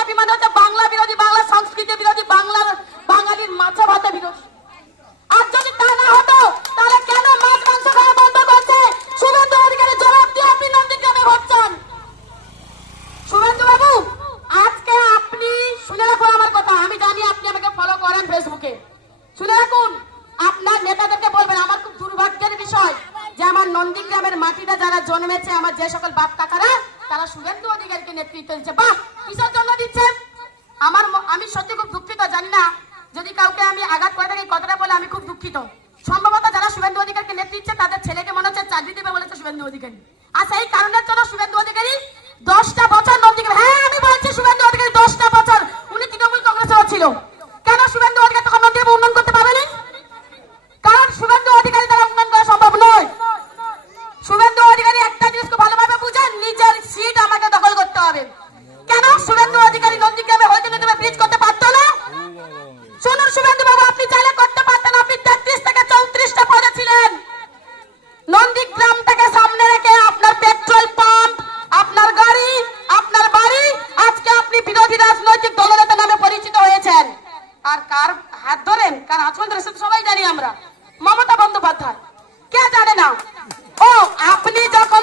তিনটা বিমান হচ্ছে বাংলা বিরোধী, বাংলা সংস্কৃতি বিরোধী, বাংলার বাঙালির মাছে ভাতে বিরোধী। আর যদি তা না হতো তাহলে কেন মাছ মাংস খাওয়া বন্ধ করছে? শুভেন্দু অধিকারী জবাব দিয়ে আপনি নন্দীগ্রামে হচ্ছেন। শুভেন্দু বাবু, আজকে আপনি শুনে রাখুন আমার কথা, আমি জানি আপনি আমাকে ফলো করেন ফেসবুকে, শুনে রাখুন আপনার নেতাদেরকে বলবেন, আমার খুব দুর্ভাগ্যের বিষয় যে আমার নন্দীগ্রামের মাটিটা যারা জন্মেছে, আমার যে সকল বাপ কাকারা, তারা শুভেন্দু অধিকারীকে নেতৃত্ব দিচ্ছে। বাহ, কিসের জন্য দিচ্ছেন? আমি সত্যি খুব দুঃখিত, জানি না যদি কাউকে আমি আঘাত করে থাকি, কথাটা বলে আমি খুব দুঃখিত। সম্ভবত যারা শুভেন্দু অধিকারীকে নেতৃত্বে তাদের ছেলেকে মনে হচ্ছে চাকরি দেবে বলেছে শুভেন্দু অধিকারী, আর সেই কারণের জন্য শুভেন্দু অধিকারী 10টা বছর নন্দীগ্রাম, হ্যাঁ আমি বলছি শুভেন্দু অধিকারী 10টা বছর উনি তৃণমূল কংগ্রেসেও ছিল। কেন শুভেন্দু অধিকারী তখন নন্দীগ্রাম উন্নয়ন করতে পারেনি? কারণ শুভেন্দু অধিকারী দ্বারা উন্নয়ন করা সম্ভব নয়। শুভেন্দু অধিকারী একটা জিনিস খুব ভালোভাবে বুঝেন, নিজের সিট আমাকে দখল করতে হবে। কেন শুভেন্দু অধিকারী নন্দীগ্রামে হয়তো তুমি ব্রিজ করতে পারতো না? শুনুন শুভেন্দু বাবু, আপনি চাইলে করতে পারতেন, আপনি 33 থেকে 34টা পদে ছিলেন। নন্দীগ্রামটাকে সামনে রেখে আপনার পেট্রোল পাম্প, আপনার গাড়ি, আপনার বাড়ি, আজকে আপনি বিরোধী রাজনৈতিক দলনেতা নামে পরিচিত হয়েছেন। আর কার হাত ধরেন, কার হাত ধরেন সেটা সবাই জানি আমরা, মমতা বন্দ্যোপাধ্যায়। কে জানে না? ও আপনি যখন